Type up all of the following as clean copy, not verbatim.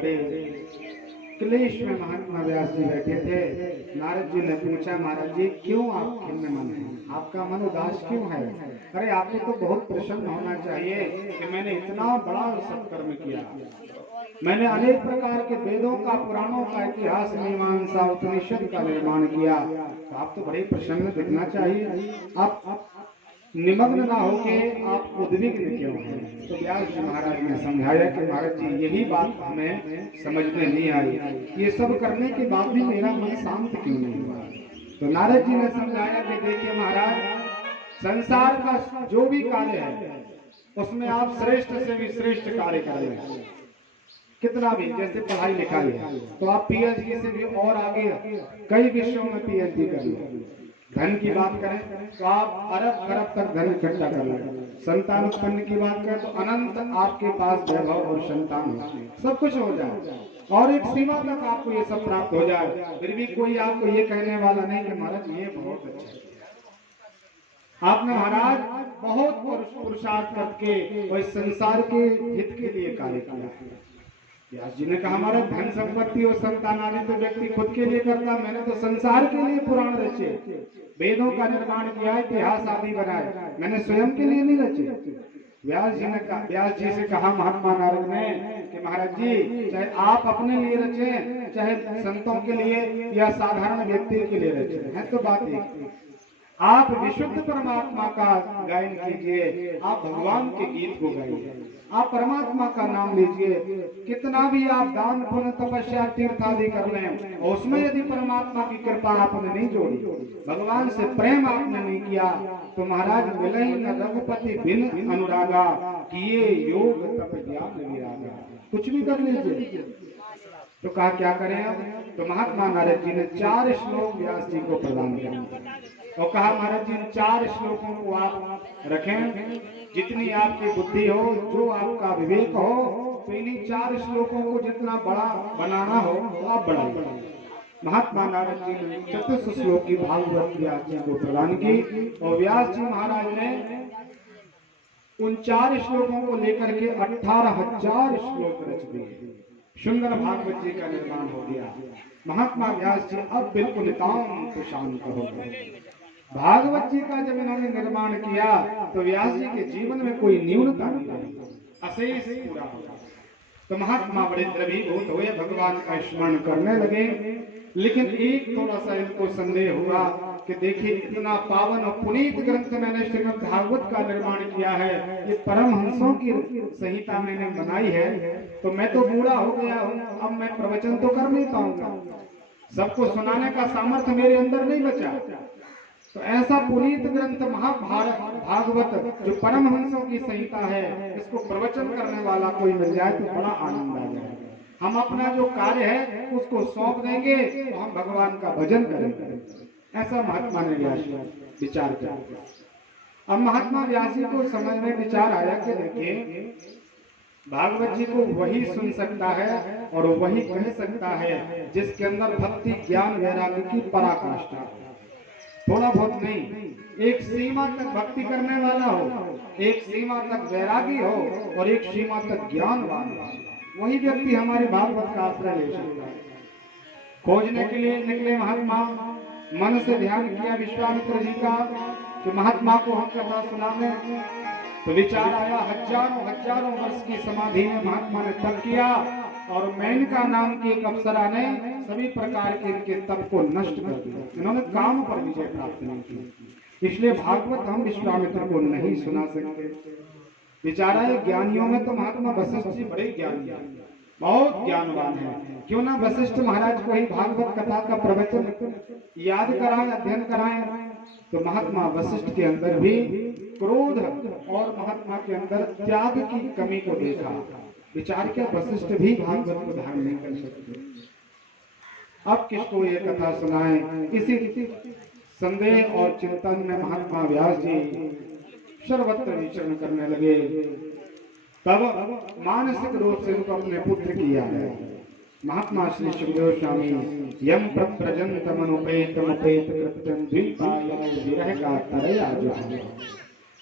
बड़े क्लेश में महात्मा व्यास जी बैठे थे। नारद जी ने पूछा, महाराज जी क्यों आप खिन्न मन हैं, आपका मन उदास क्यों है? अरे आपको तो बहुत प्रसन्न होना चाहिए कि मैंने इतना बड़ा सत्कर्म किया, मैंने अनेक प्रकार के वेदों का, पुराणों का, इतिहास, मीमांसा, उपनिषद का निर्माण किया, तो आप तो बड़े प्रसन्न दिखना चाहिए। आप निमग्न ना होके आप उद्विग्न क्यों हैं? तो व्यास जी महाराज ने समझाया कि महाराज जी यही बात हमें समझ में नहीं आई, ये सब करने के बाद भी मेरा मन शांत क्यों नहीं हुआ? तो नारद जी ने समझाया कि देखिए महाराज, संसार का जो भी कार्य है उसमें आप श्रेष्ठ से भी श्रेष्ठ कार्य कर रहे हैं, कितना भी, जैसे पढ़ाई लिखाई है तो आप पीएचडी से भी और आगे कई विषयों में पीएचडी कर लें। धन की बात करें तो आप अरब खरब तक धन इकट्ठा कर लें। संतान उत्पन्न की बात करें तो अनंत आपके पास वैभव और संतान हो, सब कुछ हो जाए और एक सीमा तक आपको ये सब प्राप्त हो जाए, फिर भी कोई आपको ये कहने वाला नहीं कि महाराज ये बहुत अच्छा है, आपने महाराज बहुत पुरुषार्थ करके और इस संसार के हित के लिए कार्य किया। व्यास जी ने कहा, हमारा धन संपत्ति और संतान आदि तो व्यक्ति खुद के लिए करता, मैंने तो संसार के लिए पुराण रचे, वेदों का निर्माण किया, इतिहास आदि बनाए, मैंने स्वयं के लिए नहीं रचे। व्यास जी से कहा महात्मा नारद ने कि महाराज जी, चाहे आप अपने लिए रचे, चाहे संतों के लिए या साधारण व्यक्ति के लिए रचे, है तो बात एक। आप विशुद्ध परमात्मा का गायन कीजिए, आप भगवान के गीत को गाइए, आप परमात्मा का नाम लीजिए, कितना भी आप दान पुण्य तपस्या तीर्थ आदि कर लें, उसमें यदि परमात्मा की कृपा आपने नहीं जोड़ी, भगवान से प्रेम आपने नहीं किया, तो महाराज मिले ही न रघुपति बिन अनुरागा, किए योग तप ज्ञान विरागा, कुछ भी कर लीजिए। तो कहा क्या करें अब? तो महात्मा नारद जी ने 4 श्लोक व्यास जी को प्रदान किया और कहा, महाराज जी इन 4 श्लोकों को आप रखें, जितनी आपकी बुद्धि हो, जो आपका विवेक हो, तो इन्हीं 4 श्लोकों को जितना बड़ा बनाना हो तो आप बढ़ाइए। महात्मा नारद जी ने 34 श्लोक की भागवत व्यास जी को प्रदान की और व्यास जी महाराज ने उन 4 श्लोकों को लेकर के 18,000 श्लोक रच दिए। सुंदर भागवत जी का निर्माण हो गया। महात्मा व्यास जी अब बिल्कुल नितांत शांत हो गए। भागवत जी का जब इन्होंने निर्माण किया तो व्यास जी के जीवन में कोई न्यूनता नहीं रही, अशेष पूरा हो गया। तो महात्मा बड़े द्रवीभूत हुए, भगवान का स्मरण करने लगे, लेकिन एक थोड़ा सा इनको संदेह हुआ कि देखिए इतना पावन और पुनीत ग्रंथ मैंने श्रीमद् भागवत का निर्माण किया है, ये परमहंसों की संहिता मैंने बनाई है, तो मैं तो बूढ़ा हो गया हूँ, अब मैं प्रवचन तो कर नहीं पाऊंगा, सबको सुनाने का सामर्थ्य मेरे अंदर नहीं बचा। तो ऐसा पुनीत ग्रंथ महाभारत भागवत जो परमहंसों की संहिता है, इसको प्रवचन करने वाला कोई मिल जाए तो बड़ा आनंद आ जाए। हम अपना जो कार्य है उसको सौंप देंगे तो हम भगवान का भजन करेंगे। ऐसा महात्मा ने व्यास विचार किया। अब महात्मा व्यास जी को समझ में विचार आया कि देखिए भागवत जी को वही सुन सकता है और वही कह सकता है जिसके अंदर भक्ति ज्ञान वैराग्य की पराकाष्ठा, थोड़ा बहुत नहीं, एक सीमा तक भक्ति करने वाला हो, एक सीमा तक वैरागी हो और एक सीमा तक ज्ञानवान हो, वही व्यक्ति हमारे भागवत का आश्रय ले सकता है। खोजने के लिए निकले महात्मा, मन से ध्यान किया विश्वामित्र जी का कि महात्मा को हम कथा सुनाने, तो विचार आया हजारों वर्ष की समाधि में महात्मा ने तप किया और मेनका नाम की एक अप्सरा ने सभी प्रकार के इनके तप को नष्ट कर दिया। इन्होंने काम पर विजय प्राप्त नहीं की, इसलिए भागवत हम विश्वामित्र को नहीं सुना सकते। विचारा है ज्ञानियों में तो महात्मा वशिष्ठ जी बड़े ज्ञानी हैं, बहुत ज्ञानवान है, क्यों ना वशिष्ठ महाराज को ही भागवत कथा का प्रवचन याद कराएं, अध्ययन कराएं। तो महात्मा वशिष्ठ के अंदर भी क्रोध और महात्मा के अंदर त्याग की कमी को देखा। विचार किया वशिष्ठ भी भागवत को धारण नहीं कर सकते, अब किसको ये कथा सुनाएं। इसी संदेह और चिंतन में महात्मा व्यास जी सर्वत्र विचरण करने लगे। तब मानसिक रूप से उनको अपने पुत्र की याद है। महात्मा श्री सुखदेव स्वामी यम प्रजंत मनुपेत मुपेत कृत्यं द्विपायन विरह का तरया जो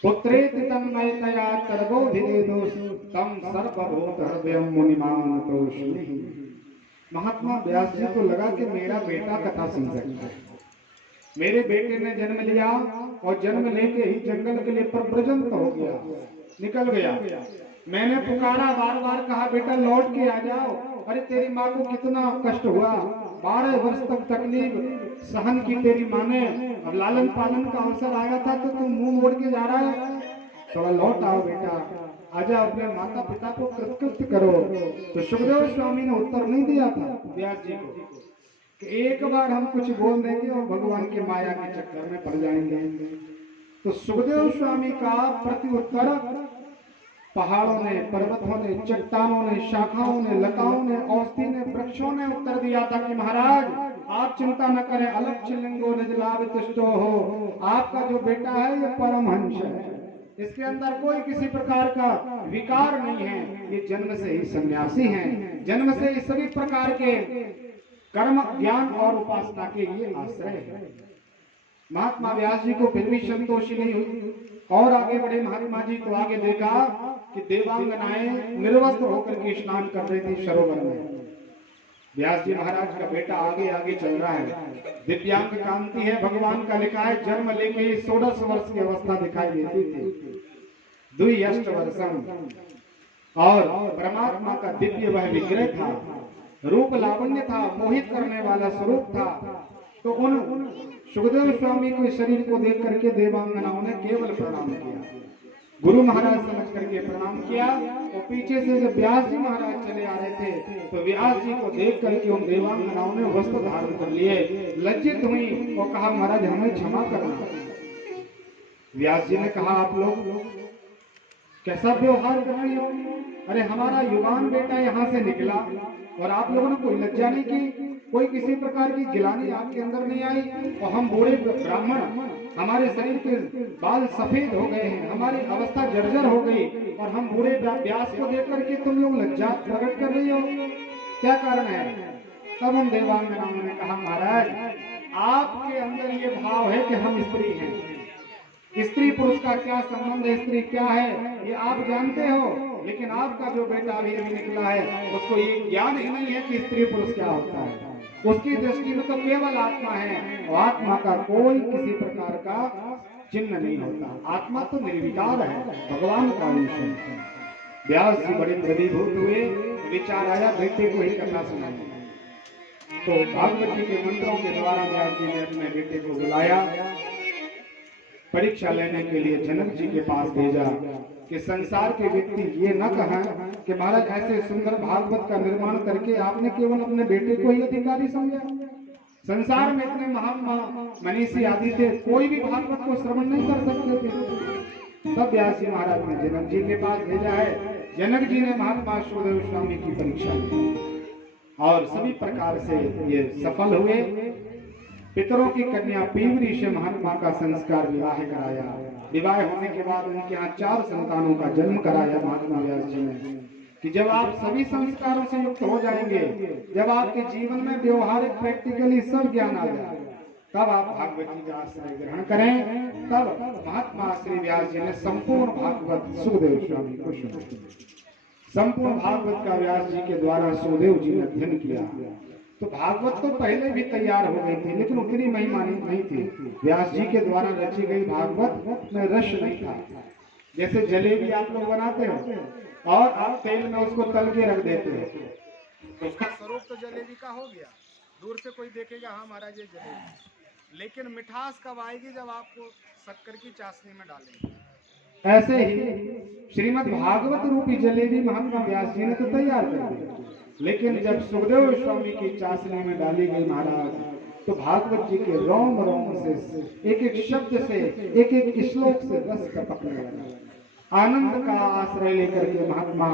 पुत्रेति तन्मयतया तरबो भिदेदोष तम सर्वभूत हृदयं मुनिमान तोषि। महात्मा व्यास जी को लगा कि मेरा बेटा कथा सुन सकता है। मेरे बेटे ने जन्म लिया और जन्म लेके ही जंगल के लिए प्रव्रजंत हो गया, निकल गया। मैंने पुकारा, बार बार कहा बेटा लौट के आ जाओ। अरे तेरी माँ को कितना कष्ट हुआ, 12 वर्ष तक तकलीफ सहन की तेरी माँ ने। अब लालन पालन का अवसर आया था तो तुम मुंह मोड़ के जा रहा है, थोड़ा लौट आओ बेटा, आजा, अपने माता पिता को कृतकृत्य करो। तो सुखदेव स्वामी ने उत्तर नहीं दिया था व्यास जी को कि एक बार हम कुछ बोल देंगे और भगवान की माया के चक्कर में पड़ जाएंगे। तो सुखदेव स्वामी का प्रति उत्तर पहाड़ों ने, पर्वतों ने, चट्टानों ने, शाखाओं ने, लताओं ने, औषधि ने, वृक्षों ने उत्तर दिया था कि महाराज आप चिंता न करें, अलक्ष्य लिंगो निज लाभ तुष्टो हो। आपका जो बेटा है ये परमहंस है, इसके अंदर कोई किसी प्रकार का विकार नहीं है, ये जन्म से ही सन्यासी हैं, जन्म से ही सभी प्रकार के कर्म, ज्ञान और उपासना के लिए आश्रय है। महात्मा व्यास जी को फिर भी संतोषी नहीं हुई और आगे बढ़े महात्मा जी। तो आगे देखा कि देवांगनाएं निर्वस्त्र होकर के स्नान कर रही थी सरोवर में। व्यास जी महाराज का बेटा आगे आगे चल रहा है, दिव्यांग कांति है, भगवान का लिखा है जन्म लेके ही 16 वर्ष की अवस्था दिखाई देती थी, 2 वर्षम। और परमात्मा का दिव्य वह विग्रह था, रूप लावण्य था, मोहित करने वाला स्वरूप था। तो उन सुखदेव स्वामी के शरीर को देख करके देवांगनाओं ने केवल प्रणाम किया, गुरु महाराज समझ करके प्रणाम किया। और पीछे से जब व्यास जी महाराज चले आ रहे थे तो व्यास जी को देख करके उन देवांगनाओं ने वस्त्र धारण कर लिए, लज्जित हुई और कहा महाराज हमें क्षमा करना। व्यास जी ने कहा आप लोग कैसा व्यवहार कर रहे हो, अरे हमारा युवान बेटा यहाँ से निकला और आप लोगों ने कोई लज्जा नहीं की, कोई किसी प्रकार की गिलानी आपके अंदर नहीं आई। और हम बूढ़े ब्राह्मण, हमारे शरीर के बाल सफेद हो गए हैं, हमारी अवस्था जर्जर हो गई और हम बूढ़े व्यास को देख करके तुम लोग लज्जा प्रकट कर रही हो, क्या कारण है? तब हम देवांगनाओं ने कहा महाराज आपके अंदर ये भाव है कि हम स्त्री हैं, स्त्री पुरुष का क्या संबंध है, स्त्री क्या है ये आप जानते हो, लेकिन आपका जो बेटा अभी निकला है उसको ये ज्ञान ही नहीं है कि स्त्री पुरुष क्या होता है। उसकी दृष्टि में तो केवल आत्मा है और आत्मा का कोई किसी प्रकार का चिन्ह नहीं होता, आत्मा तो निर्विकार है, भगवान का अंश है। व्यास जी बड़े प्रभुभूत हुए, विचार आया बेटे को ही कथा सुनाई। तो भागवत जी के मंत्रों के द्वारा व्यास जी ने अपने बेटे को बुलाया, परीक्षा लेने के लिए जनक जी के पास भेजा कि संसार के व्यक्ति ये न कहें कि महाराज ऐसे सुंदर भागवत का निर्माण करके आपने केवल अपने बेटे को ही अधिकारी समझा। संसार में इतने महान मनीषी आदि थे, कोई भी भागवत को श्रवण नहीं कर सकते थे। तब व्यास जी महाराज ने जनक जी के पास भेजा है, जनक जी ने महात्मा सुखदेव स्वामी की परीक्षा ली और सभी प्रकार से ये सफल हुए। पितरों की कन्या पीवरी से महात्मा का संस्कार विवाह कराया, विवाह होने के बाद उनके यहाँ 4 संतानों का जन्म कराया महात्मा व्यास जी ने कि जब आप सभी संस्कारों से युक्त हो जाएंगे, जब आपके जीवन में व्यवहारिक प्रैक्टिकली सब ज्ञान आ जाए, तब आप भागवत जी का आश्रय ग्रहण करें। तब महात्मा श्री व्यास जी ने संपूर्ण भागवत सुखदेव स्वामी को सुना। संपूर्ण भागवत का व्यास जी के द्वारा सुखदेव जी ने अध्ययन किया। तो भागवत तो पहले भी तैयार हो गई थी, लेकिन उतनी महिमा नहीं थी। व्यास जी के द्वारा रची गई भागवत में रस नहीं था। जैसे जलेबी आप लोग बनाते हो और आप तेल में उसको तल के रख देते हो, उसका स्वरूप तो जलेबी का हो गया, दूर से कोई देखेगा हाँ महाराज ये जलेबी, लेकिन मिठास कब आएगी जब आपको शक्कर की चाशनी में डालेंगे। ऐसे ही श्रीमद् भागवत रूपी जलेबी महात्मा व्यास जी ने तो तैयार कर दी, लेकिन जब सुखदेव स्वामी की चाशनी में डाली गई महाराज, तो भागवत जी के रोम रोम से एक एक शब्द से, एक एक श्लोक से रस टपकने लगा। आनंद का आश्रय लेकर के महात्मा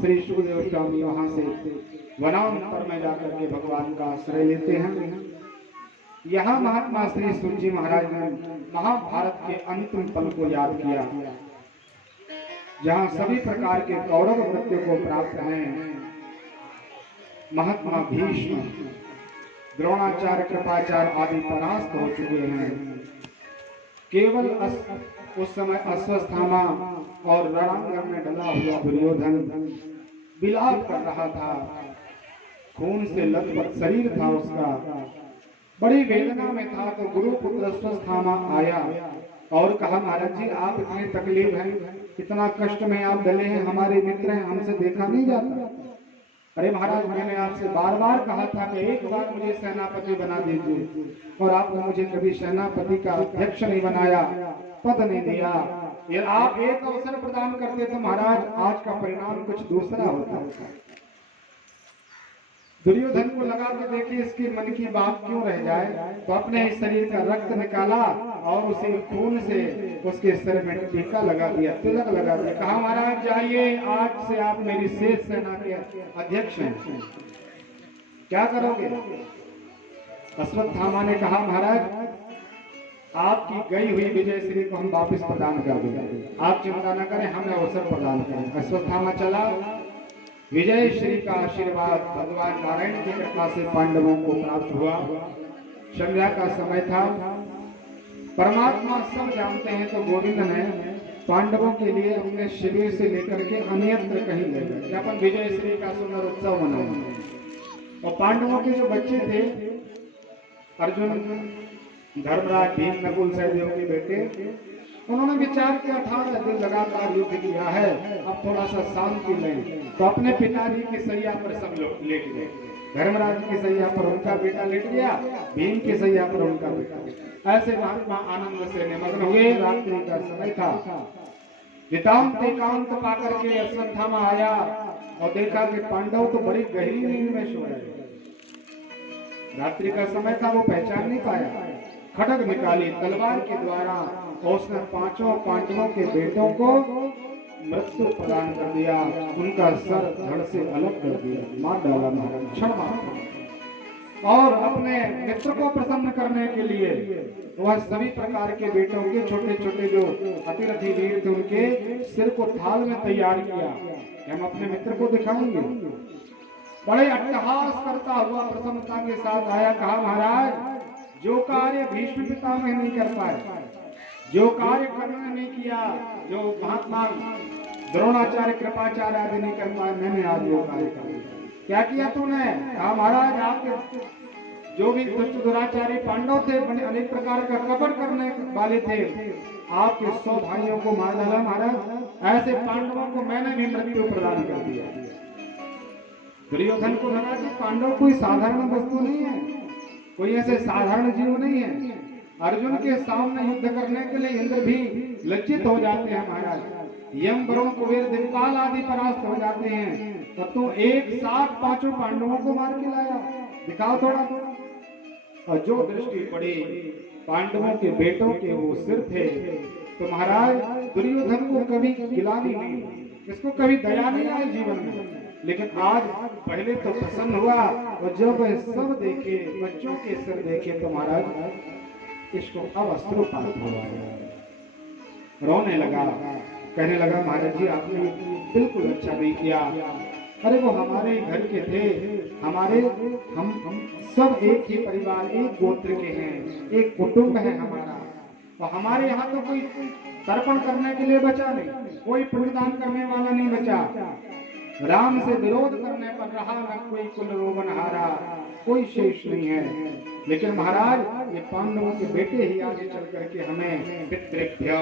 श्री सुखदेव स्वामी वहां से वनांतर में जाकर के भगवान का आश्रय लेते हैं। यहाँ महात्मा श्री सूत जी महाराज ने महाभारत के अंतिम पल को याद किया, जहाँ सभी प्रकार के कौरव मृत्यु को प्राप्त हैं। महात्मा भीष्म, द्रोणाचार्य, कृपाचार्य आदि परास्त हो चुके हैं। केवल उस समय अश्वस्थामा और रणांगण में डला हुआ दुर्योधन विलाप कर रहा था, खून से लथपथ शरीर था उसका, बड़ी वेदना में था। तो गुरुपुत्र अश्वत्थामा आया और कहा, महाराज जी आप इतने तकलीफ हैं, इतना कष्ट में आप डले हैं, हमारे मित्र हैं, हमसे देखा नहीं जाता। अरे महाराज, मैंने आपसे बार बार कहा था कि एक बार मुझे सेनापति बना दीजिए, और आपने मुझे कभी सेनापति का अध्यक्ष नहीं बनाया, पद नहीं दिया। ये आप एक अवसर प्रदान करते तो महाराज आज का परिणाम कुछ दूसरा होता। दुर्योधन को लगा कि देखिए इसके मन की बात क्यों रह जाए, तो अपने इस शरीर का रक्त निकाला और उसी खून से उसके सिर में टीका लगा दिया, तिलक लगा दिया। कहा, महाराज जाइए, आज से आप मेरी शेष सेना के अध्यक्ष हैं, क्या करोगे? अश्वत्थामा ने कहा, महाराज आपकी गई हुई विजय श्री को हम वापस प्रदान कर देंगे, आप चिंता न करें, हमें अवसर प्रदान करें। अश्वत्थामा चला। विजय श्री का आशीर्वाद भगवान नारायण की कृपा से पांडवों को प्राप्त हुआ। संध्या का समय था। परमात्मा सब जानते हैं, तो गोविंद ने पांडवों के लिए अपने शिविर से लेकर के अन्यत्र कहीं ले गए कि अपन विजय श्री का सुंदर उत्सव मनाएं। और पांडवों के जो बच्चे थे, अर्जुन, धर्मराज, भीम, नकुल, सहदेव के बेटे, उन्होंने विचार किया, 18 दिन लगातार युद्ध किया है, अब थोड़ा सा शांति लें। तो अपने पिताजी की सैया पर सब लोग लेट गए। धर्मराज की सैया पर उनका बेटा लेट गया, भीम की सैया पर उनका बेटा। ऐसे महात्मा आनंद से निमग्न हुए। रात्रि का समय था। नितांत एकांत पाकर के अश्वत्थामा आया और देखा कि पांडव तो बड़ी गहरी नींद में सो रहे। रात्रि का समय था, वो पहचान नहीं पाया। खड्ग निकाली तलवार के द्वारा और उसने 5 पांडवों के बेटों को मृत्यु प्रदान कर दिया, उनका सर धड़ से अलग कर दिया, मार डाला महाराज, क्षण मार। और अपने मित्र को प्रसन्न करने के लिए वह सभी प्रकार के बेटों के छोटे छोटे जो अतिरथी वीर थे उनके सिर को थाल में तैयार किया, हम अपने मित्र को दिखाएंगे। बड़े अट्टहास करता हुआ प्रसन्नता के साथ आया। कहा, महाराज जो कार्य भीष्म पितामह नहीं कर पाए, जो कार्य कर्ण ने नहीं किया, जो महात्मा द्रोणाचार्य, कृपाचार्य आदि नहीं कर पाए, मैंने आज वो कार्य किया। क्या किया तूने? कहा, महाराज आपके जो भी दुष्ट दुराचारी पांडव थे, अनेक प्रकार का कपट करने वाले थे, आपके 100 भाइयों को मार डाला महाराज। ऐसे पांडवों को मैंने भी मृत्यु प्रदान कर दिया। दुर्योधन को लगा कि पांडव कोई साधारण वस्तु नहीं है, कोई ऐसे साधारण जीव नहीं है। अर्जुन के सामने युद्ध करने के लिए इंद्र भी लज्जित हो जाते हैं महाराज। यम, वरुण, कुबेर, दिक्पाल आदि परास्त हो जाते हैं, तब तो एक साथ 5 पांडवों को मार के लाया, दिखाओ थोड़ा थोड़ा। और जो दृष्टि पड़ी पांडवों के बेटों के वो सिर थे, तो महाराज दुर्योधन को कभी गिलानी नहीं, इसको कभी दया नहीं आई जीवन में। लेकिन आज पहले तो प्रसन्न हुआ, और जब सब देखे, बच्चों के सिर देखे, तो महाराज इसको अब अश्रुपात हुआ, रोने लगा, कहने लगा, महाराज जी आपने बिल्कुल अच्छा नहीं किया। अरे वो हमारे घर के थे, हम सब एक ही परिवार, एक गोत्र के हैं, एक कुटुंब है हमारा, और हमारे यहाँ तो कोई तर्पण करने के लिए बचा नहीं, कोई पुण्यदान करने वाला नहीं बचा। राम से विरोध करने पर रहा न कोई कुल रोगन हारा, कोई शेष नहीं है। लेकिन महाराज ये पांडवों के बेटे ही आगे चल करके हमें पितृभ्यो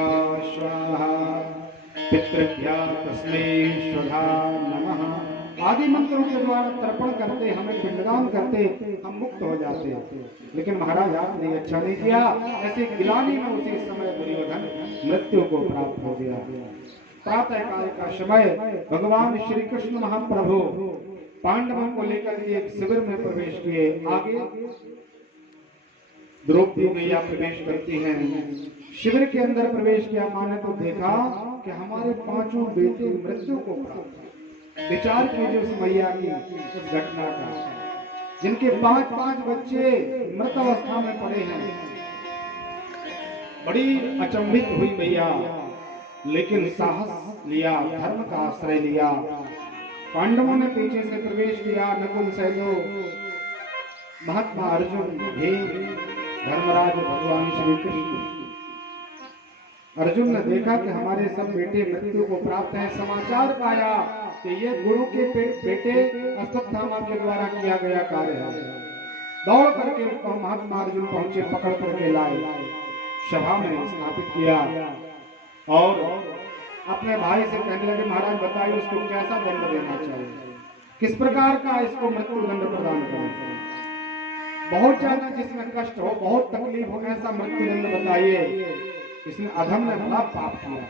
स्वाहा, पितृभ्यो तस्मै स्वाहा नमः आदि मंत्रों के द्वारा तर्पण करते, हमें पिंडदान करते, हम मुक्त हो जाते। लेकिन महाराज आपने अच्छा नहीं किया। ऐसे गिलानी में उसी समय दुर्योधन मृत्यु को प्राप्त हो गया। प्रातः काल का समय भगवान श्री कृष्ण महाप्रभु पांडवों को लेकर के एक शिविर में प्रवेश किए। आगे द्रौपदी मैया प्रवेश करती हैं। शिविर के अंदर प्रवेश किया, माने तो देखा कि हमारे 5 बेटे मृत्यु को प्राप्त। विचार कीजिए उस मैया की, उस घटना का, जिनके 5 बच्चे मृत अवस्था में पड़े हैं। बड़ी अचंभित हुई मैया, लेकिन साहस लिया, धर्म का आश्रय लिया। पांडवों ने पीछे से प्रवेश किया। नकुल, सहदेव, महात्मा अर्जुन, भीम, धर्मराज, भगवान श्री कृष्ण। अर्जुन ने देखा कि हमारे सब बेटे मृत्यु को प्राप्त हैं। समाचार पाया कि ये गुरु के बेटे अश्वत्थामा के द्वारा किया गया कार्य है। दौड़ करके महात्मा अर्जुन पहुंचे, पकड़ करके लाए, सभा में स्थापित किया और अपने भाई से कहने लगे, महाराज बताइए उसको कैसा दंड देना चाहिए, किस प्रकार का इसको मृत्यु दंड प्रदान करें, बहुत ज्यादा जिसमें कष्ट हो, बहुत तकलीफ हो, ऐसा मृत्यु दंड बताइए, इसने अधम ने बड़ा पाप किया।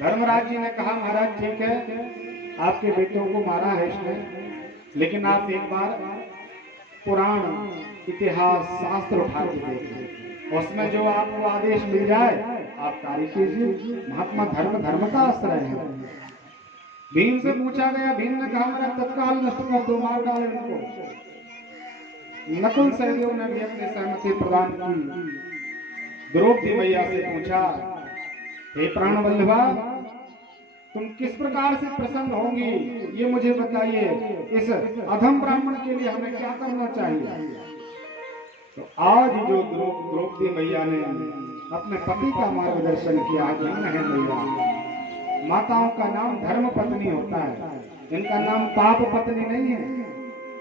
धर्मराज जी ने कहा, महाराज ठीक है आपके बेटों को मारा है इसने, लेकिन आप एक बार पुराण इतिहास शास्त्र उठा के देखिए, उसमें जो आपको आदेश मिल जाए आप कार्य कीजिए। महात्मा धर्म का आश्रय है। भीम से पूछा गया, भीम ने कहा मेरा तत्काल नष्ट कर दो, मार डाले उनको। नकुल सहदेव ने भी अपनी सहमति प्रदान की। द्रौपदी मैया से पूछा, हे प्राण वल्लभा तुम किस प्रकार से प्रसन्न होंगी ये मुझे बताइए, इस अधम ब्राह्मण के लिए हमें क्या करना चाहिए। तो आज जो द्रौपदी मैया ने अपने पति का मार्गदर्शन किया, धन्य है मैया। माताओं का नाम धर्म पत्नी होता है, इनका नाम पाप पत्नी नहीं है,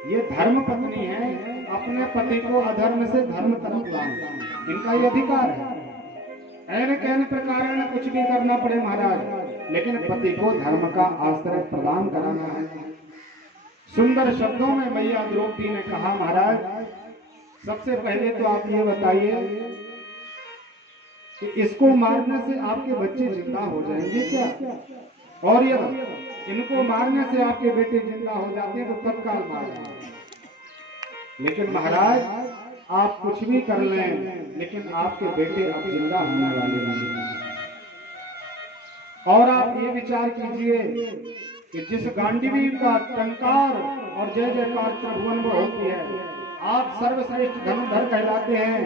ये धर्म पत्नी है। अपने पति को अधर्म से धर्म तरफ लाना इनका ये अधिकार है। ऐन कहने प्रकार में कुछ भी करना पड़े महाराज, लेकिन पति को धर्म का आश्रय प्रदान कराना है। सुंदर शब्दों में मैया द्रौपदी ने कहा, महाराज सबसे पहले तो आप ये बताइए कि इसको मारने से आपके बच्चे जिंदा हो जाएंगे क्या, और यदि इनको मारने से आपके बेटे जिंदा हो जाते हैं तो तत्काल मार दें। लेकिन महाराज आप कुछ भी कर लें, लेकिन आपके बेटे अब जिंदा होने वाले नहीं। और आप ये विचार कीजिए कि जिस गांडीवी का टंकार और जय जयकार त्रिभुवन में होती है, आप सर्वश्रेष्ठ धनुर्धर कहलाते हैं,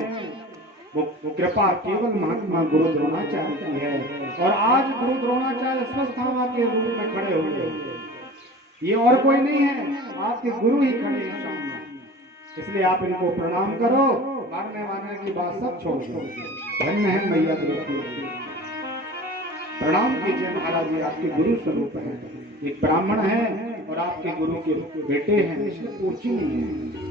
वो कृपा केवल महात्मा गुरु द्रोणाचार्य की है। और आज गुरु द्रोणाचार्य अश्वत्थामा के रूप में खड़े हुए, ये और कोई नहीं है, आपके गुरु ही खड़े हैं सामने। इसलिए आप इनको प्रणाम करो, मारने की बात सब छोड़ दो। धन्य है मैया द्रौपदी, प्रणाम कीजिए महाराज जी, आपके गुरु स्वरूप है। एक ब्राह्मण है और आपके गुरु के बेटे हैं, इसलिए पूछी नहीं है।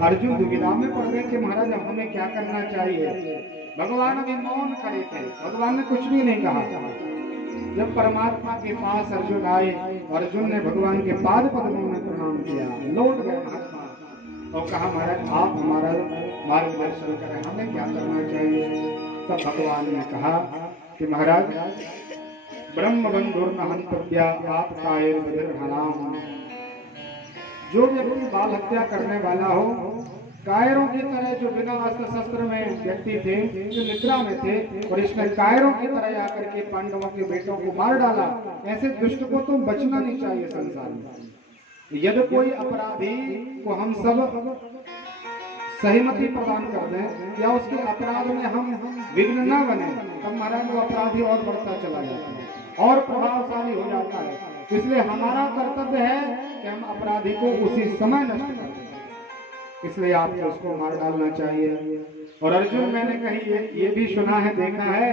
अर्जुन दुविधा में पड़ गए कि महाराज हमें क्या करना चाहिए। भगवान अभी मौन खड़े थे, भगवान ने कुछ भी नहीं कहा। जब परमात्मा के पास अर्जुन आए, अर्जुन ने भगवान के पाद पद्मों में प्रणाम किया, लौट गए महात्मा और कहा, महाराज आप हमारा मार्गदर्शन करें, हमें क्या करना चाहिए। तब भगवान ने कहा कि महाराज ब्रह्म बंधुर्न हंतव्या आप कायर बधिरहणाम, जो व्यक्ति बाल हत्या करने वाला हो, कायरों की तरह जो बिना अस्त्र शस्त्र में व्यक्ति थे, जो निद्रा में थे, और इसने कायरों की तरह आकर के पांडवों के बेटों को मार डाला, ऐसे दुष्ट को तो बचना नहीं चाहिए संसार में। यदि कोई अपराधी को हम सब सहमति प्रदान कर दें या उसके अपराध में हम विघ्न न बने, तब महाराज वो अपराधी और बढ़ता चला जाता है और प्रभावशाली हो जाता है। इसलिए हमारा कर्तव्य है कि हम अपराधी को उसी समय नष्ट कर दें, इसलिए आपको उसको मार डालना चाहिए। और अर्जुन मैंने कहीं ये भी सुना है, देखा है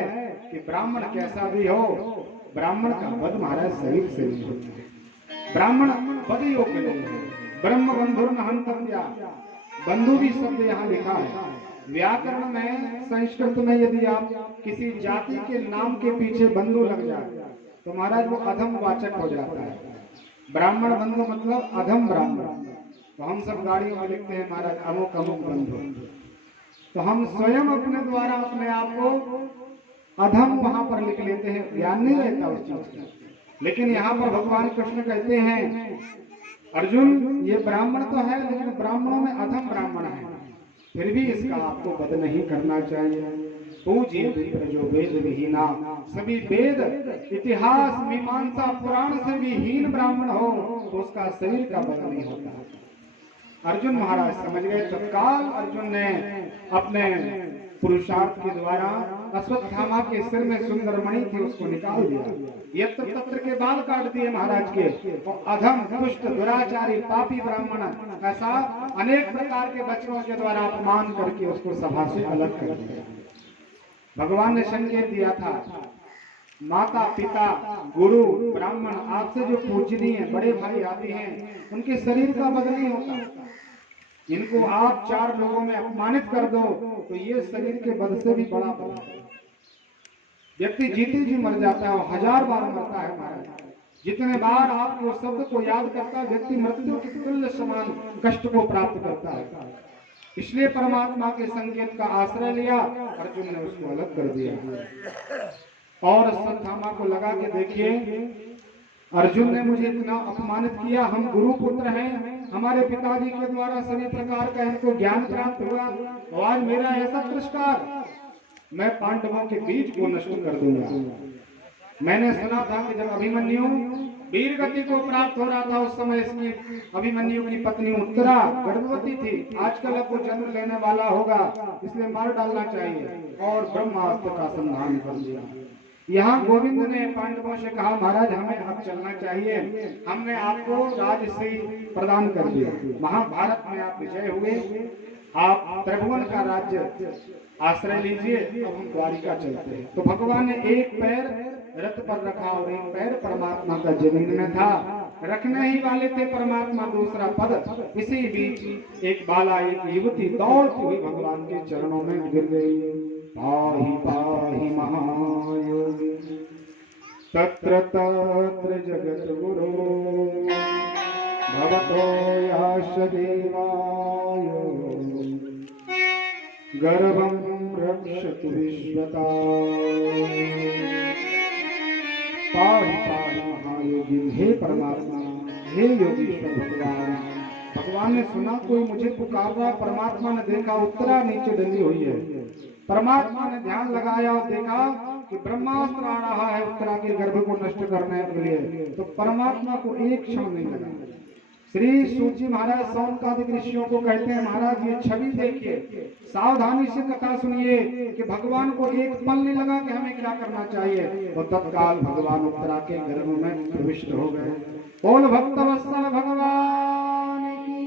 कि ब्राह्मण कैसा भी हो, ब्राह्मण का वध महाराज शरीर से नहीं होता है, ब्राह्मण वध योग्य नहीं है। ब्रह्म बंधुर्न हंतव्या, बंधु भी शब्द यहाँ लिखा है। व्याकरण में संस्कृत में यदि आप किसी जाति के नाम के पीछे बंधु लग जाए तो महाराज वो अधम वाचक हो जाता है। ब्राह्मण बंधु मतलब अधम ब्राह्मण। तो हम सब गाड़ियों में लिखते हैं महाराज अमुक अमुक बंधु, तो हम स्वयं अपने द्वारा अपने आप को अधम वहां पर लिख लेते हैं, ज्ञान नहीं रहता उस चीज का। लेकिन यहाँ पर भगवान कृष्ण कहते हैं, अर्जुन ये ब्राह्मण तो है, लेकिन ब्राह्मणों में अधम ब्राह्मण है, फिर भी इसका आपको वध नहीं करना चाहिए। पूज्य जो वेद विहीना, सभी वेद इतिहास मीमांसा पुराण से भी हीन ब्राह्मण हो तो उसका शरीर का वध नहीं होता। अर्जुन महाराज समझ गए। तत्काल अर्जुन ने अपने पुरुषार्थ के द्वारा अश्वत्थामा के सिर में सुंदर मणि थी उसको निकाल दिया, यत्र तत्र के बाल काट दिए महाराज के। और अधम दुष्ट दुराचारी पापी ब्राह्मण ऐसा अनेक प्रकार के बच्चों के द्वारा अपमान करके उसको सभा से अलग कर दिया। भगवान ने संकेत दिया था माता पिता गुरु ब्राह्मण आपसे जो पूजनीय बड़े भाई आते हैं उनके शरीर का बद नहीं होता। इनको आप 4 लोगों में अपमानित कर दो तो ये शरीर के बद से भी बड़ा बल है। व्यक्ति जीते जी मर जाता है, 1000 बार मरता है महाराज। जितने बार आप वो शब्द को याद करता है व्यक्ति मृत्यु के तुल्य समान कष्ट को प्राप्त करता है। इसलिए परमात्मा के संकेत का आश्रय लिया, अर्जुन ने उसको अलग कर दिया। और सत्थामा को लगा के देखिए, अर्जुन ने मुझे इतना अपमानित किया, हम गुरु पुत्र हैं, हमारे पिताजी के द्वारा सभी प्रकार का इनको ज्ञान प्राप्त हुआ, और आज मेरा ऐसा तिरस्कार, मैं पांडवों के बीज को नष्ट कर दूंगा। मैंने सुना था कि जब अभिमन्यु वीर गति को प्राप्त हो रहा था उस समय इसकी अभिमन्यु की पत्नी उत्तरा गर्भवती थी। आजकल अब वो जन्म लेने वाला होगा, इसलिए मार डालना चाहिए, और ब्रह्मास्त्र का संधान कर दिया। यहाँ गोविंद ने पांडवों से कहा, महाराज हमें अब चलना चाहिए, हमने आपको राजश्री प्रदान कर दिया, महाभारत में आप विजय हुए, आप त्रिभुवन का राज्य आश्रय लीजिए, अब हम द्वारिका चलते हैं। तो भगवान ने एक पैर रथ पर रखा और एक पैर परमात्मा का जमीन में था। रखने ही वाले थे परमात्मा दूसरा पद। इसी बीच एक बाला एक युवती दौड़ती हुई भगवान के चरणों में गिर गई। पाहि पाहि महायोगी तत्र तत्र जगत गुरु भवतो याश देवाय गर्भं रक्षतु विश्वता। पाहि पाहि महायोगी, हे परमात्मा, हे योगीश्वर भगवान। भगवान ने सुना कोई मुझे पुकार रहा, परमात्मा ने देखा उत्तरा नीचे डली हुई है। परमात्मा ने ध्यान लगाया और देखा कि ब्रह्मास्त्र आ रहा है उत्तरा के गर्भ को नष्ट करने के लिए। तो परमात्मा को एक क्षण नहीं लगा। श्री सूची महाराज सौनकादिक ऋषियों को कहते हैं, महाराज ये छवि देखिए, सावधानी से कथा सुनिए कि भगवान को एक पल नहीं लगा कि हमें क्या करना चाहिए। और तत्काल भगवान उत्तरा के गर्भ में प्रविष्ट हो गए। बोल भक्तवत्सल भगवान की।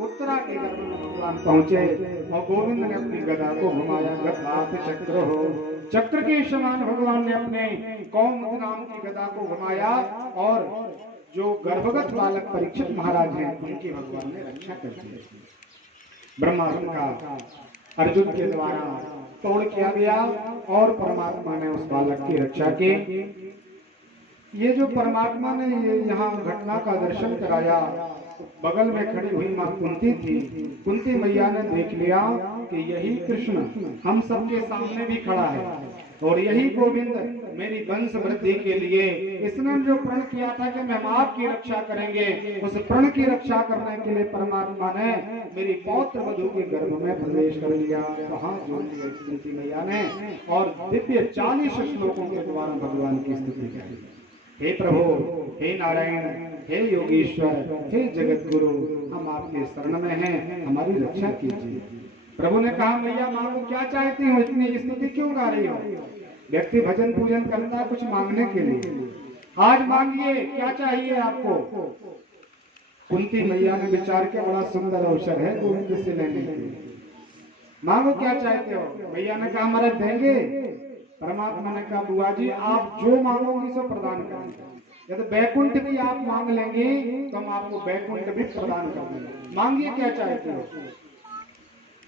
उत्तरा के गर्भ में भगवान पहुंचे और गोविंद ने अपनी गदा को घुमाया, गदात चक्र हो, चक्र के समान भगवान ने अपने कौमुद नाम की गदा को घुमाया और जो गर्भगत बालक परीक्षित महाराज हैं उनकी भगवान ने रक्षा कर दी। ब्रह्मास्त्र का अर्जुन के द्वारा तोड़ किया गया और परमात्मा ने उस बालक की रक्षा की। ये जो परमात्मा ने ये यहाँ घटना का दर्शन कराया, बगल में खड़ी हुई माँ कुंती थी। कुंती मैया ने देख लिया कि यही कृष्ण हम सबके सामने भी खड़ा है और यही गोविंद मेरी वंश वृद्धि के लिए इसने जो प्रण किया था कि हम आपकी रक्षा करेंगे, उस प्रण की रक्षा करने के लिए परमात्मा ने मेरी पौत्र वधू के गर्भ में प्रवेश कर लिया। वहां कुंती मैया ने और दिव्य 40 श्लोकों के द्वारा भगवान की स्तुति की। हे प्रभु, हे नारायण, हे योगीश्वर, हे जगत गुरु, हम आपके शरण में हैं, हमारी रक्षा कीजिए। प्रभु ने कहा, मैया मांगो क्या चाहती हो, इतनी स्तुति क्यों गा रही हो? व्यक्ति भजन पूजन करता है कुछ मांगने के लिए, आज मांगिए क्या चाहिए आपको। कुंती मैया ने विचार किया, बड़ा सुंदर अवसर है गोविंद से लेने के लिए, मांगो क्या चाहते हो। मैया ने कहा, हमारे देंगे। परमात्मा ने कहा, बुआ जी आप जो मांगोगी सो प्रदान करेंगे। यदि बैकुंठ भी आप मांग लेंगे तो हम आपको बैकुंठ भी प्रदान कर देंगे, मांगिए क्या चाहते हो।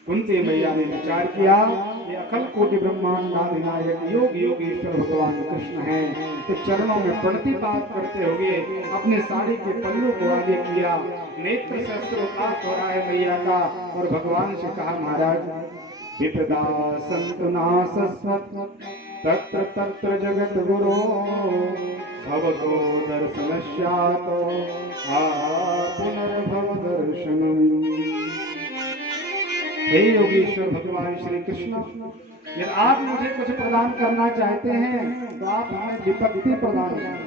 कुंती मैया ने विचार किया कि अखिल कोटि ब्रह्मांड नायक योग योगेश्वर भगवान कृष्ण हैं, तो चरणों में प्रणतिपात करते हुए अपने साड़ी के पल्लू को आगे किया, नेत्र से अश्रुपात हो रहा है मैया का, और भगवान से कहा, महाराज विपदा संतु नासस्वत् तत्र तत्र जगत गुरु भवतो दर्शनस्यात् पुनर्भव दर्शनम्। हे योगेश्वर भगवान श्री कृष्ण, यदि आप मुझे कुछ प्रदान करना चाहते हैं तो आप हमें विपत्ति प्रदान करें,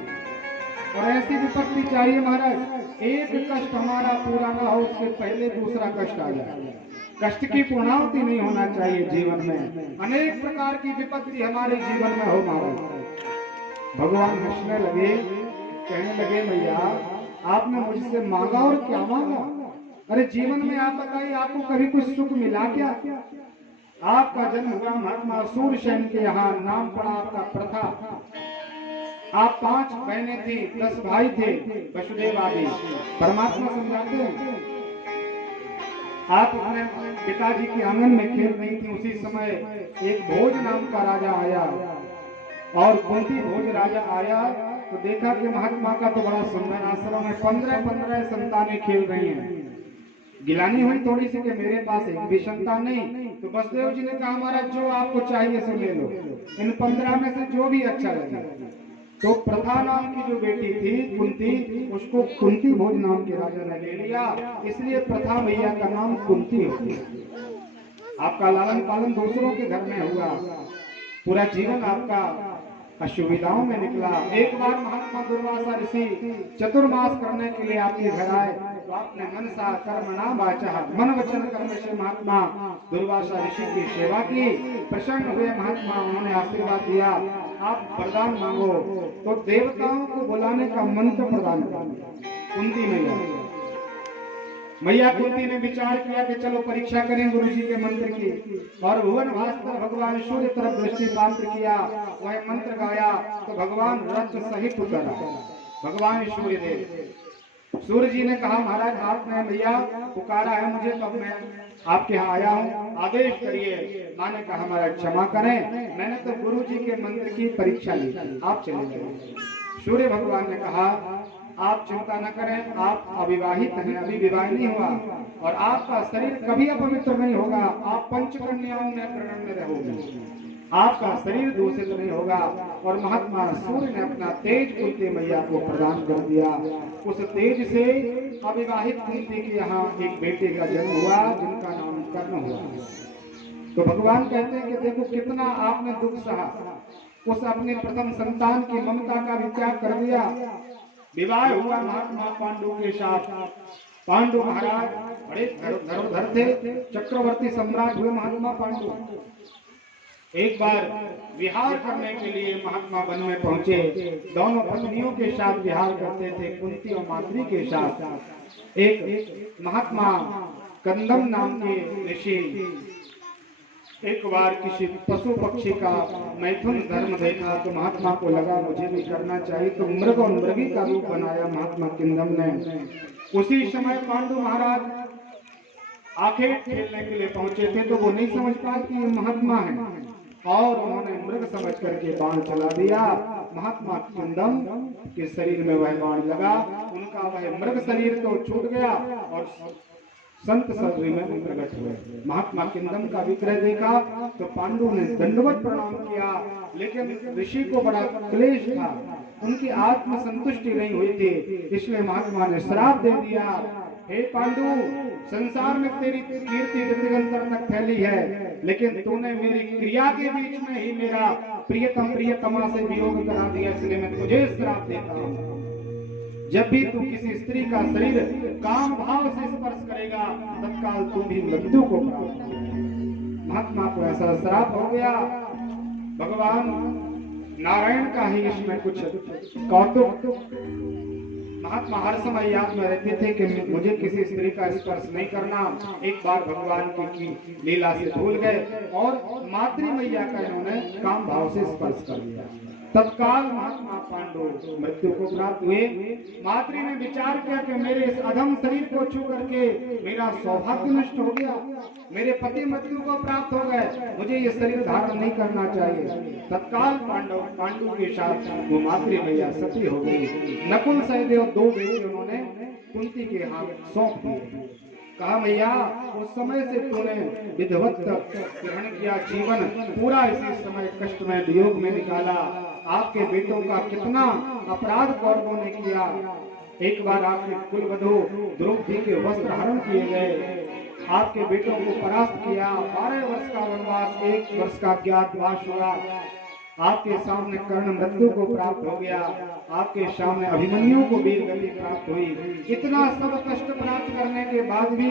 और ऐसी विपत्ति चाहिए महाराज एक कष्ट हमारा पूरा ना हो उससे पहले दूसरा कष्ट आ जाए। कष्ट की पूर्णावती नहीं होना चाहिए जीवन में, अनेक प्रकार की विपत्ति हमारे जीवन में हो महाराज। भगवान हंसने लगे, कहने लगे, मैया आपने मुझसे मांगा और क्या मांगा? अरे जीवन में आप बताइए, आपको कभी कुछ सुख मिला क्या? आपका जन्म हुआ महात्मा सूरसेन के यहाँ, नाम पड़ा आपका प्रथा। आप 5 बहनें थी, 10 भाई थे, वसुदेव आदि। परमात्मा समझाते हैं, आप अपने पिताजी के आंगन में खेल रही थी, उसी समय एक भोज नाम का राजा आया, और कुंती भोज राजा आया तो देखा कि महात्मा का तो बड़ा सुंदर आश्रम है, 15 संतानें खेल रही हैं। गिलानी हुई थोड़ी सी कि मेरे पास एक भी संतान नहीं। तो वसुदेव जी ने कहा, महाराज जो आपको चाहिए सो ले लो, इन 15 में से जो भी अच्छा लगे। तो प्रथा नाम की जो बेटी थी कुंती, उसको कुंती भोज नाम के राजा ने ले लिया, इसलिए प्रथा मैया का नाम कुंती हो गया। आपका लालन पालन दूसरों के घर में हुआ, पूरा जीवन आपका असुविधाओं में निकला। एक बार महात्मा दुर्वासा ऋषि चतुर्मास करने के लिए आपके घर आए, तो आपने मनसा कर्मणा वाचा, मन वचन कर्म से महात्मा दुर्वासा ऋषि की सेवा की। प्रसन्न हुए महात्मा, उन्होंने आशीर्वाद दिया, आप वरदान मांगो। तो देवताओं को बुलाने का मंत्र प्रदान कर कुंती मैया कुंती ने विचार किया कि चलो परीक्षा करें गुरु जी के मंत्र की, और भुवन भास्कर भगवान सूर्य तरफ दृष्टिपात किया, वह मंत्र गाया तो भगवान रथ सहित उतर आए। भगवान सूर्य देव, सूर्य जी ने कहा, महाराज आपने मैया पुकारा है मुझे, तब मैं आपके यहाँ आया हूँ, आदेश करिए। माँ ने कहा, महाराज क्षमा करें, मैंने तो गुरु जी के मंत्र की परीक्षा ली, आप चले जाइए। सूर्य भगवान ने कहा, आप चिंता न करें, आप अविवाहित हैं, अभी विवाह नहीं हुआ, और आपका शरीर कभी अपवित्र नहीं होगा, आप पंचकन्याओं में प्रणन में रहोगे, आपका शरीर दूषित नहीं होगा। और महात्मा सूर्य ने अपना तेज कुंती मैया को प्रदान कर दिया। उस तेज से अविवाहित कुंती के यहाँ एक बेटे का जन्म हुआ, जिनका नाम कर्ण हुआ। तो भगवान कहते हैं कि देखो कितना आपने दुख सहा, उस अपने प्रथम संतान की ममता का भी त्याग कर दिया। विवाह हुआ महात्मा पांडु के साथ। पांडु महाराज बड़े धरोधर थे, चक्रवर्ती सम्राट हुए महात्मा पांडु। एक बार विहार करने के लिए महात्मा वन में पहुंचे, दोनों पत्नियों के साथ विहार करते थे, कुंती और माद्री के साथ। एक महात्मा कंदम नाम के ऋषि एक बार किसी पशु पक्षी का मैथुन धर्म देखा, तो महात्मा को लगा मुझे भी करना चाहिए, तो मृग और मृगी का रूप बनाया महात्मा किंदम ने। उसी समय पांडु महाराज आखेट खेलने के लिए पहुंचे थे, तो वो नहीं समझ पाए कि ये महात्मा है, और उन्होंने मृग समझ करके बाण चला दिया। महात्मा किंदम के शरीर में वह बाण लगा, उनका वह मृग शरीर तो छूट गया और संत शरीर में प्रकट हुए। महात्मा किंदम का विग्रह देखा तो पांडु ने दंडवत प्रणाम किया, लेकिन ऋषि को बड़ा क्लेश था, उनकी आत्म संतुष्टि नहीं हुई थी, इसलिए महात्मा ने श्राप दे दिया, हे पांडु, संसार में तेरी कीर्ति दिगंतर तक फैली है, लेकिन तूने मेरी क्रिया के बीच में ही मेरा प्रियतमा से वियोग करा दिया, इसलिए मैं तुझे श्राप देता हूँ। जब भी तू किसी स्त्री का शरीर काम भाव से स्पर्श करेगा, तत्काल तू भी मृत्यु को प्राप्त होगा। महात्मा को ऐसा श्राप हो गया। भगवान नारायण का ही इसमें कुछ कौतुक। महात्मा हर समय याद में रहते थे कि मुझे किसी स्त्री का स्पर्श नहीं करना। एक बार भगवान की लीला से भूल गए और मातृ मैया का इन्होंने काम भाव से स्पर्श कर लिया। तत्काल महात्मा पांडु मृत्यु को प्राप्त हुए। मातृ ने विचार किया कि मेरे इस अधम शरीर को छू करके मेरा सौभाग्य नष्ट हो गया, मेरे पति मृत्यु को प्राप्त हो गए, मुझे ये शरीर धारण नहीं करना चाहिए। तत्काल पांडु के साथ वो मातृ मैया सती हो गई। नकुल सहदेव 2 बेटे उन्होंने कुंती के हाथ सौंप दिए। कहा, मैया उस समय से तूने विधवत ग्रहण किया, जीवन पूरा इसी समय कष्ट में वियोग में निकाला। आपके बेटों का कितना अपराध कौरवों ने किया। एक बार आपके कुलवधू द्रौपदी के वस्त्र हरण किए गए, आपके बेटों को परास्त किया, 12 वर्ष का वनवास, 1 वर्ष का अज्ञातवास हुआ। आपके सामने कर्ण मृत्यु को प्राप्त हो गया, आपके सामने अभिमन्यु को वीर गति प्राप्त हुई। इतना सब कष्ट प्राप्त करने के बाद भी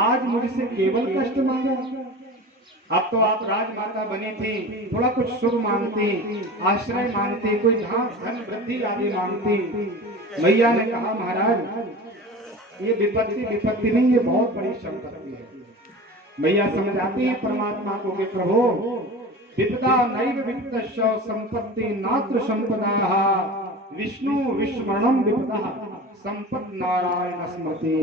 आज मुझसे केवल कष्ट मांगा। अब तो आप राजमाता बनी थी, थोड़ा कुछ सुख मांगती, आश्रय मांगती, कोई धन वृद्धि आदि मांगती। मैया ने कहा, महाराज ये विपत्ति नहीं, ये बहुत बड़ी संपत्ति है। मैया समझाती है परमात्मा को कि प्रभु विपदा नैव विपदश्च संपत्ति नात्र संपदाः विष्णु विस्मरणम विपदा संपत् नारायण स्मृति।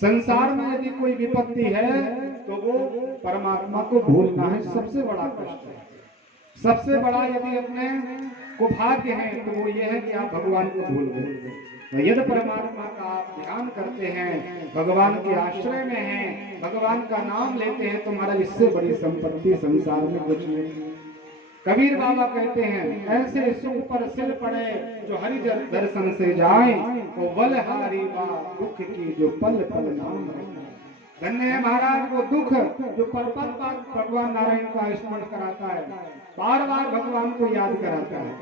संसार में यदि कोई विपत्ति है तो वो परमात्मा को भूलना है, सबसे बड़ा कष्ट है। सबसे बड़ा यदि अपने को भाग्य है तो वो ये है कि आप भगवान को भूल गए। यदि परमात्मा का आप ध्यान करते हैं, भगवान के आश्रय में हैं, भगवान का नाम लेते हैं, तुम्हारा इससे बड़ी संपत्ति संसार में कुछ नहीं। कबीर बाबा कहते हैं ऐसे सुख पर सिर पड़े जो हरि दर्शन से जाए, वो बलहारी बा दुख की जो पल पल नाम है। धन्य है महाराज वो दुख जो पल पल बाद भगवान नारायण का स्मरण कराता है, बार बार भगवान को याद कराता है।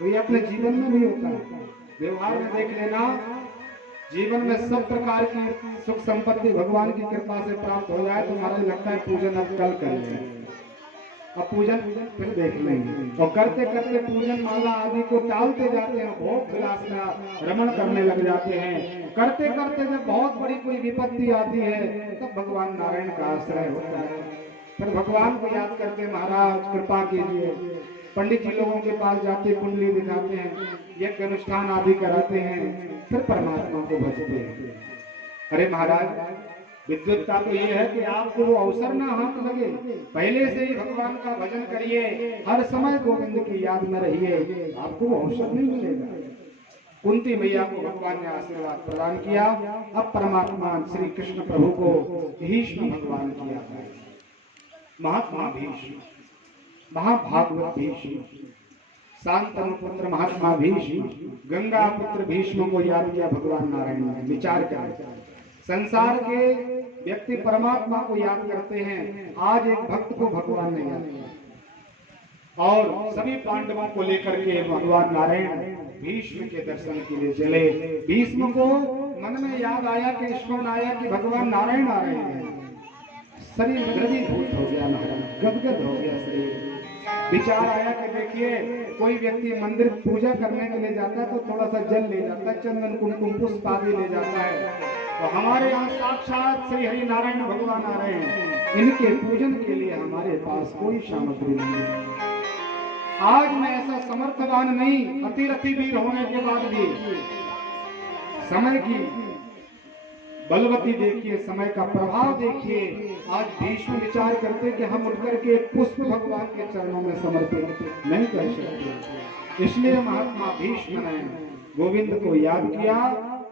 तो ये अपने जीवन में भी होता है, व्यवहार में देख लेना। जीवन में सब प्रकार की सुख संपत्ति भगवान की कृपा से प्राप्त हो जाए तो हमारा लगता है पूजन अब कल कर लें, अब पूजन फिर देख लेंगे, और करते करते पूजन माला आदि को टालते जाते हैं, भोग विलास का रमण करने लग जाते हैं। करते करते जब बहुत बड़ी कोई विपत्ति आती है तब भगवान नारायण का आश्रय होता है, फिर भगवान को याद करके महाराज कृपा कीजिए। पंडित जी लोगों के पास जाते, कुंडली दिखाते हैं, यज्ञ अनुष्ठान आदि कराते हैं, फिर परमात्मा को भजते हैं। अरे महाराज विद्वत्ता तो ये है कि आपको वो अवसर ना हाथ लगे, पहले से ही भगवान का भजन करिए, हर समय गोविंद की याद में रहिए, आपको वो अवसर नहीं मिलेगा। कुंती मैया को भगवान ने आशीर्वाद प्रदान किया, अब परमात्मा श्री कृष्ण प्रभु को भीष्म भगवान किया है। महात्मा भीष्म, महाभागवत भीष्म, शांतनु पुत्र महात्मा भीष्म, गंगा पुत्र भीष्म को याद किया भगवान नारायण ने। विचार करें, संसार के व्यक्ति परमात्मा को याद करते हैं, आज एक भक्त को भगवान ने याद किया, और सभी पांडवों को लेकर के भगवान नारायण भीष्म के दर्शन के लिए चले। भीष्म को मन में याद आया कि स्मरण आया कि भगवान नारायण आ रहे हैं, शरीर द्रवीभूत हो गया, गदगद हो गया शरीर। विचार आया कि देखिए कोई व्यक्ति मंदिर पूजा करने के लिए जाता है तो थोड़ा सा जल ले जाता है, चंदन कुमकुम पुष्प आदि ले जाता है, तो हमारे यहाँ साक्षात श्री हरि नारायण भगवान आ रहे हैं, इनके पूजन के लिए हमारे पास कोई सामग्री नहीं है। आज मैं ऐसा समर्थवान नहीं, अतिरथी वीर होने के बाद भी समय की बलवती देखिए, समय का प्रभाव देखिए। आज भीष्म विचार करते कि हम उठकर के एक पुष्प भगवान के चरणों में समर्पित नहीं कर सकते, इसलिए महात्मा भीष्म ने गोविंद को याद किया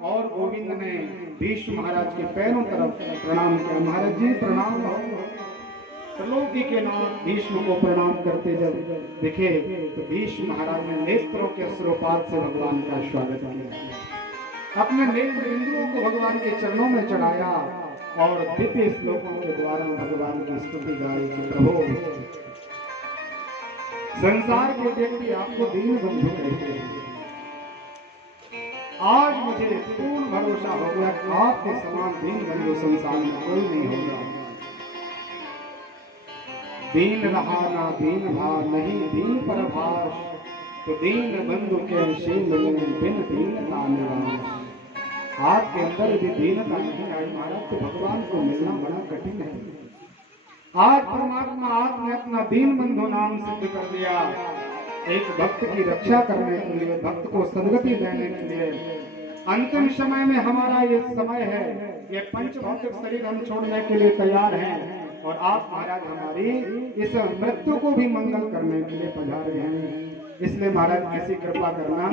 और गोविंद ने भीष्म महाराज के पैरों तरफ प्रणाम किया। महाराज जी प्रणाम। त्रिलोकी के नाथ भीष्म को प्रणाम करते जब दिखे तो भीष्म महाराज ने नेत्रों के अश्रुपात से भगवान का स्वागत किया, अपने नेत्र बिंदुओं को भगवान के चरणों में चढ़ाया और दिव्य श्लोकों के द्वारा भगवान की स्तुति गाई कि प्रभु संसार के व्यक्ति आपको दीन बंधु कहते हैं, आज मुझे पूर्ण भरोसा हो गया कि आपके समान दीन बंधु संसार में कोई नहीं होगा। दीन रहा ना दीन भा, नहीं दीन पर भाष, तो दीन बंधु के शील बिन दीनता निवास। आपके अंदर भी दीनता नहीं आई महाराज तो भगवान को मिलना बड़ा कठिन है। आज परमात्मा आपने अपना दीन बंधु नाम सिद्ध कर दिया, एक भक्त की रक्षा करने के लिए, भक्त को सदगति देने के लिए। अंतिम समय में हमारा ये समय है, ये पंच भौतिक शरीर हम छोड़ने के लिए तैयार हैं, और आप महाराज हमारी इस मृत्यु को भी मंगल करने के लिए पधारे हैं। इसलिए महाराज ऐसी कृपा करना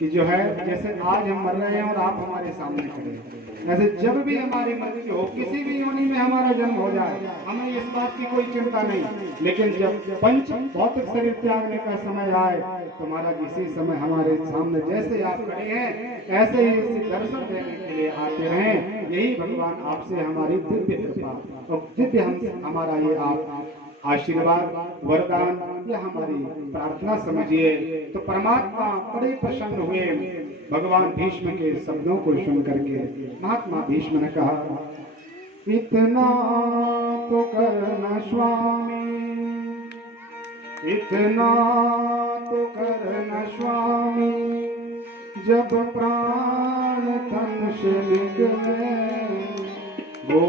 कि जो है जैसे आज हम मर रहे हैं और आप हमारे सामने खड़े हैं, ऐसे जब भी हमारी मृत्यु हो, किसी भी योनि में हमारा जन्म हो जाए, हमें इस बात की कोई चिंता नहीं, लेकिन जब पंच भौतिक शरीर त्यागने का समय आए तो महाराज इसी समय हमारे सामने जैसे आप खड़े हैं ऐसे ही इसी दर्शन देने के लिए आते रहें। यही भगवान आपसे हमारी दिव्य कृपा और दिव्य हमारा ये आप आशीर्वाद वरदान या हमारी प्रार्थना समझिए। तो परमात्मा बड़े प्रसन्न हुए भगवान भीष्म के शब्दों को सुन करके। महात्मा भीष्म ने कहा, इतना तो करना स्वामी, इतना तो करना स्वामी, जब प्राण तन से निकले वो